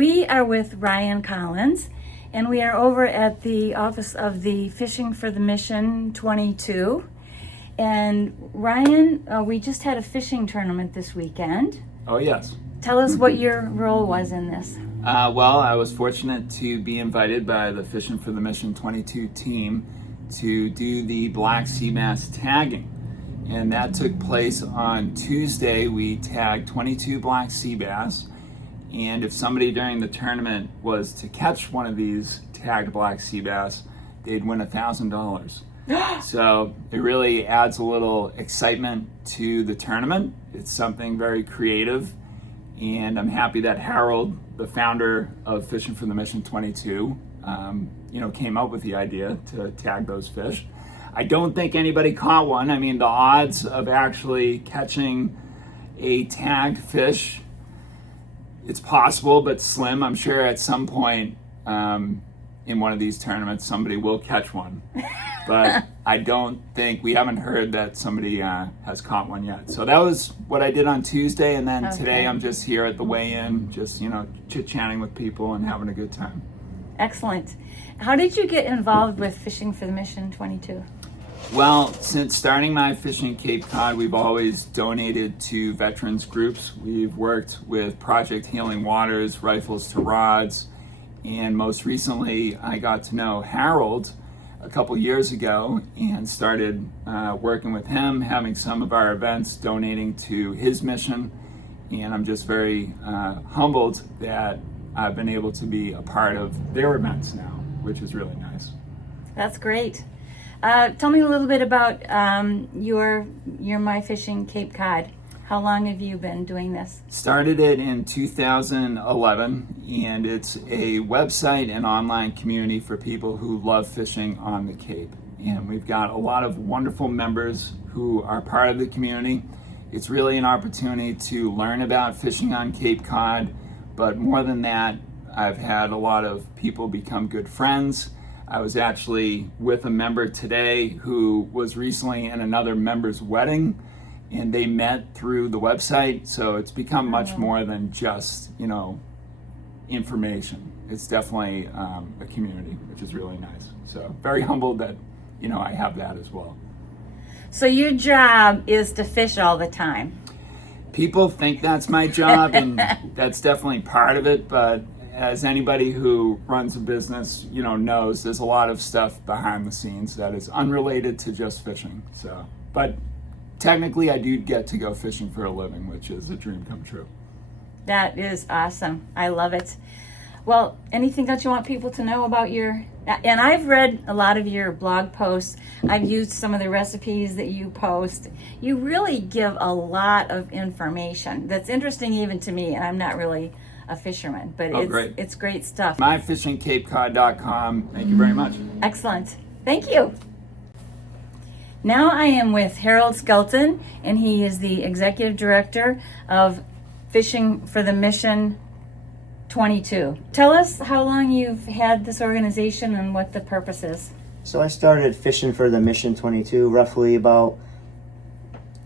We are with Ryan Collins, and we are over at the office of the Fishing for the Mission 22. And Ryan, we just had a fishing tournament this weekend. Oh, yes. Tell us what your role was in this. Well, I was fortunate to be invited by the Fishing for the Mission 22 team to do the black sea bass tagging. And that took place on Tuesday. We tagged 22 black sea bass. And if somebody during the tournament was to catch one of these tagged black sea bass, they'd win $1,000. So it really adds a little excitement to the tournament. It's something very creative. And I'm happy that Harold, the founder of Fishing for the Mission 22, came up with the idea to tag those fish. I don't think anybody caught one. I mean, the odds of actually catching a tagged fish, it's possible, but slim. I'm sure at some point in one of these tournaments, somebody will catch one. But I don't think, we haven't heard that somebody has caught one yet. So that was what I did on Tuesday. And then today I'm just here at the weigh-in, just, chit-chatting with people and having a good time. Excellent. How did you get involved with Fishing for the Mission 22? Well, since starting My Fishing Cape Cod, we've always donated to veterans groups. We've worked with Project Healing Waters, Rifles to Rods, and most recently I got to know Harold a couple years ago and started working with him, having some of our events donating to his mission. And I'm just very humbled that I've been able to be a part of their events now, which is really nice. That's great. Tell me a little bit about your My Fishing Cape Cod. How long have you been doing this? Started it in 2011, and it's a website and online community for people who love fishing on the Cape. And we've got a lot of wonderful members who are part of the community. It's really an opportunity to learn about fishing on Cape Cod, but more than that, I've had a lot of people become good friends. I was actually with a member today who was recently in another member's wedding, and they met through the website. So it's become much more than just, information. It's definitely a community, which is really nice. So very humbled that, I have that as well. So your job is to fish all the time. People think that's my job, and that's definitely part of it, but as anybody who runs a business, knows, there's a lot of stuff behind the scenes that is unrelated to just fishing. So, but technically I do get to go fishing for a living, which is a dream come true. That is awesome. I love it. Well, anything that you want people to know about and I've read a lot of your blog posts. I've used some of the recipes that you post. You really give a lot of information that's interesting even to me, and I'm not really a fisherman, but it's great stuff. MyFishingCapeCod.com. Thank you very much. Excellent. Thank you. Now I am with Harold Skelton, and he is the Executive Director of Fishing for the Mission 22. Tell us how long you've had this organization and what the purpose is. So I started Fishing for the Mission 22 roughly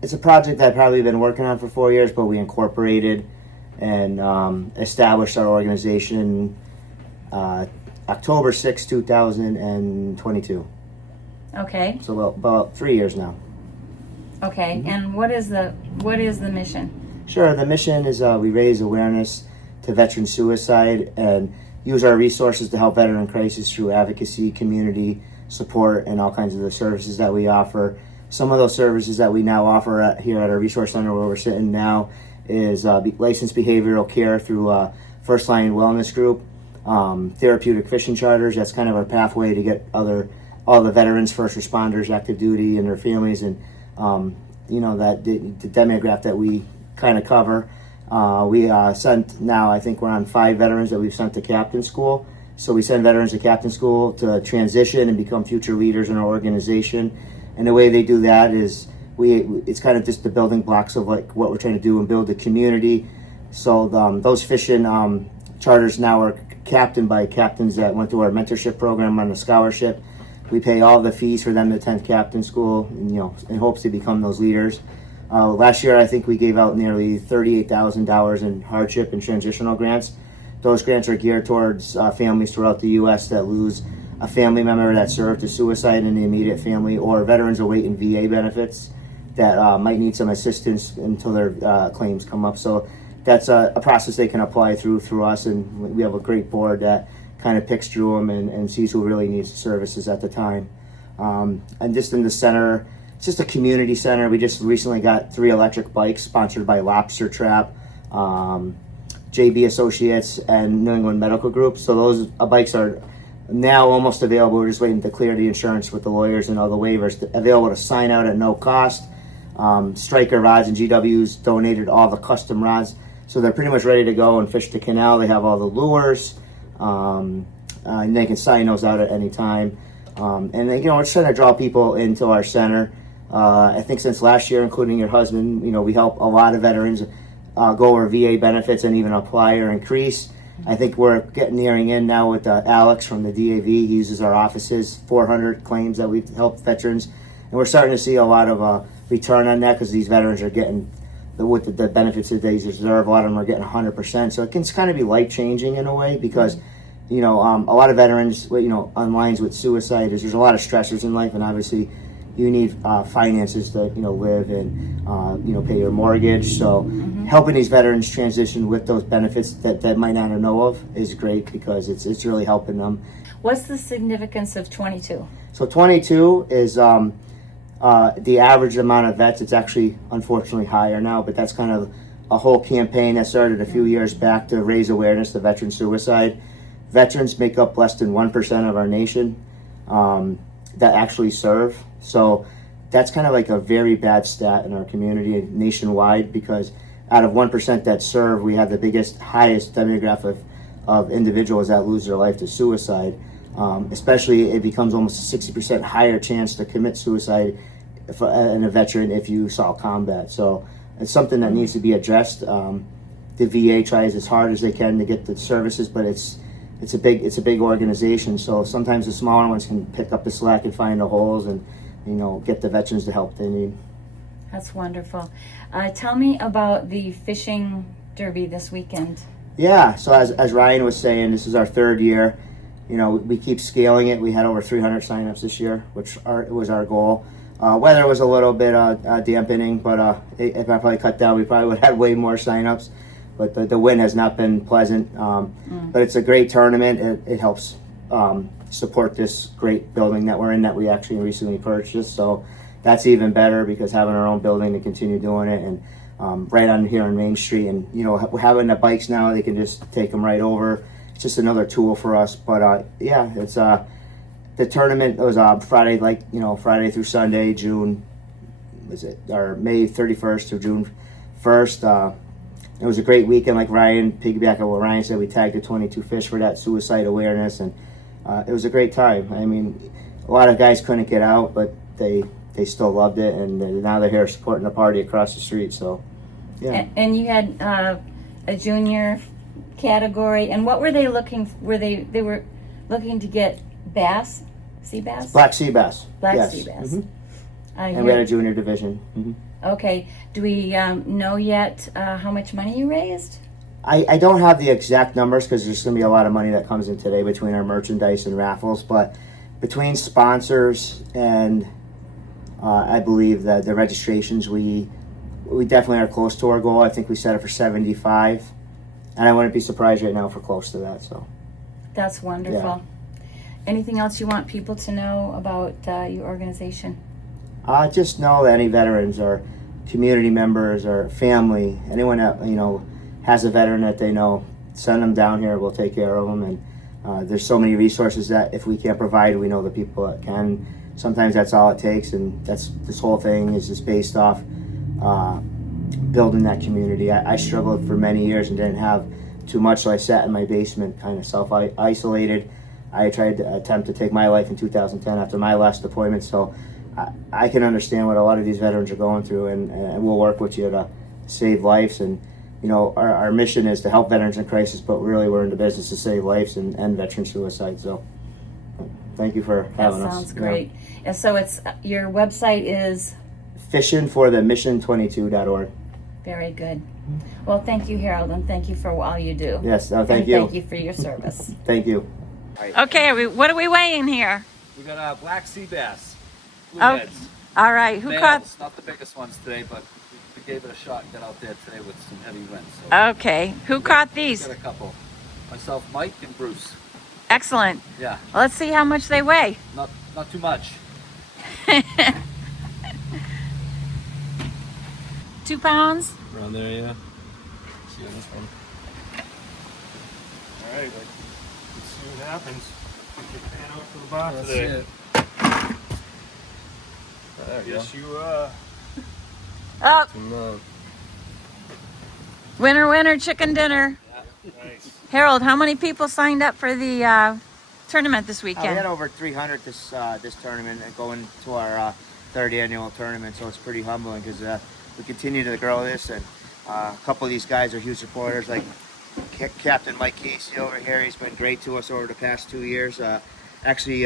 it's a project that I've probably been working on for 4 years, but we incorporated and established our organization October 6, 2022. Okay. So about 3 years now. Okay. Mm-hmm. And what is the mission? Sure. The mission is we raise awareness to veteran suicide and use our resources to help veteran crises through advocacy, community support, and all kinds of the services that we offer. Some of those services that we now offer here at our resource center where we're sitting now is licensed behavioral care through First Line Wellness Group, therapeutic fishing charters. That's kind of our pathway to get all the veterans, first responders, active duty, and their families, and that the demographic that we kind of cover. We sent now, I think we're on 5 veterans that we've sent to captain school. So we send veterans to captain school to transition and become future leaders in our organization. And the way they do that is it's kind of just the building blocks of like what we're trying to do and build the community. So those fishing charters now are captained by captains that went through our mentorship program on a scholarship. We pay all the fees for them to attend captain school, in hopes to become those leaders. Last year, I think we gave out nearly $38,000 in hardship and transitional grants those grants are geared towards families throughout the U.S. that lose a family member that served to suicide in the immediate family, or veterans awaiting VA benefits that might need some assistance until their claims come up. So that's a process they can apply through us, and we have a great board that kind of picks through them and sees who really needs the services at the time. And just in the center, it's just a community center. We just recently got 3 electric bikes sponsored by Lobster Trap, JB Associates, and New England Medical Group. So those bikes are now almost available. We're just waiting to clear the insurance with the lawyers and all the waivers. Available to sign out at no cost. Striker Rods and GW's donated all the custom rods, so they're pretty much ready to go and fish the canal. They have all the lures, and they can sign those out at any time. And we're just trying to draw people into our center. I think since last year, including your husband, we help a lot of veterans go over VA benefits and even apply or increase. I think we're nearing in now with Alex from the DAV. He uses our offices, 400 claims that we've helped veterans. And we're starting to see a lot of return on that, because these veterans are getting the benefits that they deserve. A lot of them are getting 100%. So it can kind of be life-changing in a way, because a lot of veterans, on lines with suicide, there's a lot of stressors in life, and obviously you need finances to live and pay your mortgage. So helping these veterans transition with those benefits that might not know of is great, because it's really helping them. What's the significance of 22? So 22 is the average amount of vets. It's actually unfortunately higher now, but that's kind of a whole campaign that started a few years back to raise awareness to veteran suicide. Veterans make up less than 1% of our nation that actually serve. So that's kind of like a very bad stat in our community nationwide, because out of 1% that serve, we have the highest demographic of individuals that lose their life to suicide. Especially, it becomes almost a 60% higher chance to commit suicide in a veteran if you saw combat. So it's something that needs to be addressed. The VA tries as hard as they can to get the services, but it's a big organization. So sometimes the smaller ones can pick up the slack and find the holes and get the veterans the help they need. That's wonderful. Tell me about the fishing derby this weekend. Yeah. So as Ryan was saying, this is our 3rd year. We keep scaling it. We had over 300 signups this year, which was our goal. Weather was a little bit dampening, but if I probably cut down, we probably would have had way more signups. But the wind has not been pleasant. But it's a great tournament. It helps support this great building that we're in, that we actually recently purchased. So that's even better, because having our own building to continue doing it, and right on here on Main Street, and having the bikes now, they can just take them right over. It's just another tool for us. But it's the tournament was Friday, Friday through Sunday, May 31st through June 1st. It was a great weekend. Like piggyback on what Ryan said, we tagged the 22 fish for that suicide awareness, and it was a great time. I mean, a lot of guys couldn't get out, but they still loved it, and now they're here supporting the party across the street. So, yeah. And you had a junior category, and what were they looking? They were looking to get bass, sea bass, black sea bass, black sea bass, and we had a junior division. Okay, do we know yet how much money you raised? I don't have the exact numbers, because there's going to be a lot of money that comes in today between our merchandise and raffles, but between sponsors and I believe that the registrations, we definitely are close to our goal. I think we set it for 75, and I wouldn't be surprised right now if we're close to that. So that's wonderful. Yeah. Anything else you want people to know about your organization? Just know that any veterans or community members or family, anyone that has a veteran that they know, send them down here. We'll take care of them. And there's so many resources that if we can't provide, we know the people that can. Sometimes that's all it takes, and this whole thing is just based off building that community. I struggled for many years and didn't have too much, so I sat in my basement, kind of self-isolated. I tried to attempt to take my life in 2010 after my last deployment, so I can understand what a lot of these veterans are going through, and we'll work with you to save lives. And our mission is to help veterans in crisis, but really we're in the business to save lives and end veteran suicide. So thank you for having us. That sounds great. Yeah. And so your website is fishingforthemission22.org. Very good. Well, thank you, Harold, and thank you for all you do. Yes, no, thank And you. Thank you for your service. Thank you. Okay, what are we weighing here? We got black sea bass, blue Oh, heads. all right. Who caught? Males, not the biggest ones today, but we gave it a shot and got out there today with some heavy winds. So Okay, who caught we these? got a couple. Myself, Mike, and Bruce. Excellent. Yeah, Well, let's see how much they weigh. not too much. 2 pounds. Around there, yeah. See on this one. All right, let's see what happens. Get your pan out for the box That's today. it. There we Yes, go. you Oh, And, winner, winner, chicken dinner. nice. Harold, how many people signed up for the tournament this We had weekend? over 300 this tournament and going to our third annual tournament, so it's pretty humbling because we continue to grow this, and a couple of these guys are huge supporters, like Captain Mike Casey over here. He's been great to us over the past 2 years. Actually,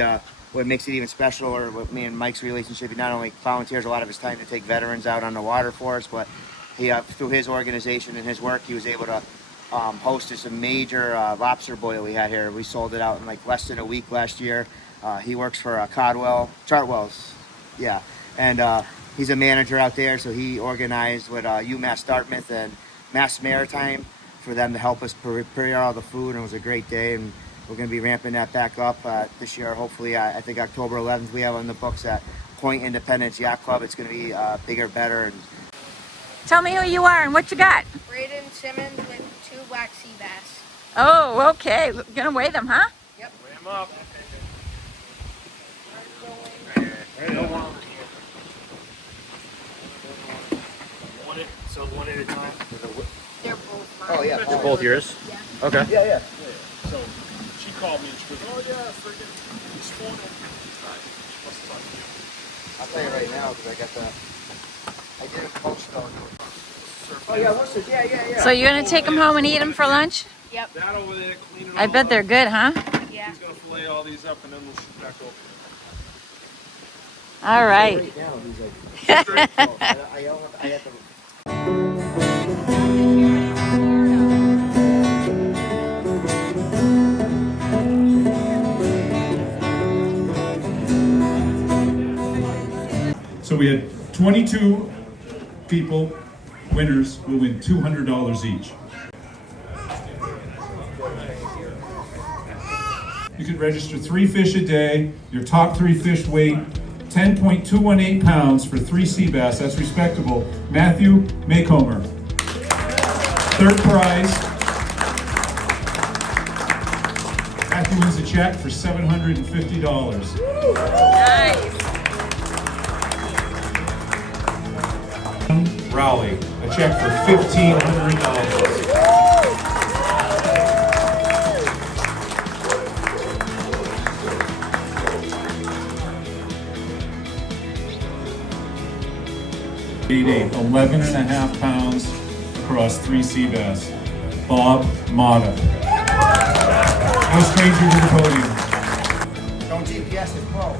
what makes it even special, or what me and Mike's relationship, he not only volunteers a lot of his time to take veterans out on the water for us, but he through his organization and his work, he was able to host this major lobster boil we had here. We sold it out in like less than a week last year. He works for Chartwell's, yeah, and he's a manager out there, so he organized with UMass Dartmouth and Mass Maritime for them to help us prepare all the food, and it was a great day, and we're going to be ramping that back up this year. Hopefully, I think October 11th we have on the books at Point Independence Yacht Club. It's going to be bigger, better, and Tell me who you are and what you got. Braden Simmons with 2 black sea bass. Oh, okay. Gonna weigh them, huh? Weigh 'em up. So one at a time. They're both mine. oh yeah, They're both yours? Yeah. Okay. yeah. So she called me and she goes, "Oh yeah, freaking this morning." She must have talked to you. I'll tell you right now because I didn't post on. Oh yeah, what's it? Yeah. So you're gonna take them home and eat them for lunch? Yep. That over there, clean it I all bet up. they're good, huh? Yeah. He's gonna fillet all these up and then we'll shoot back over. All right. Right now, he's like, I have to. So we had 22 people, winners, will win $200 each. You could register 3 fish a day. Your top 3 fish weigh 10.218 pounds for 3 sea bass. That's respectable. Matthew Maycomer. Third prize. Matthew wins a check for $750. Nice. Rowley, a check for $1,500. He ate 11.5 pounds across 3 sea bass. Bob Mata. No stranger to the podium. Don't GPS it, Paul.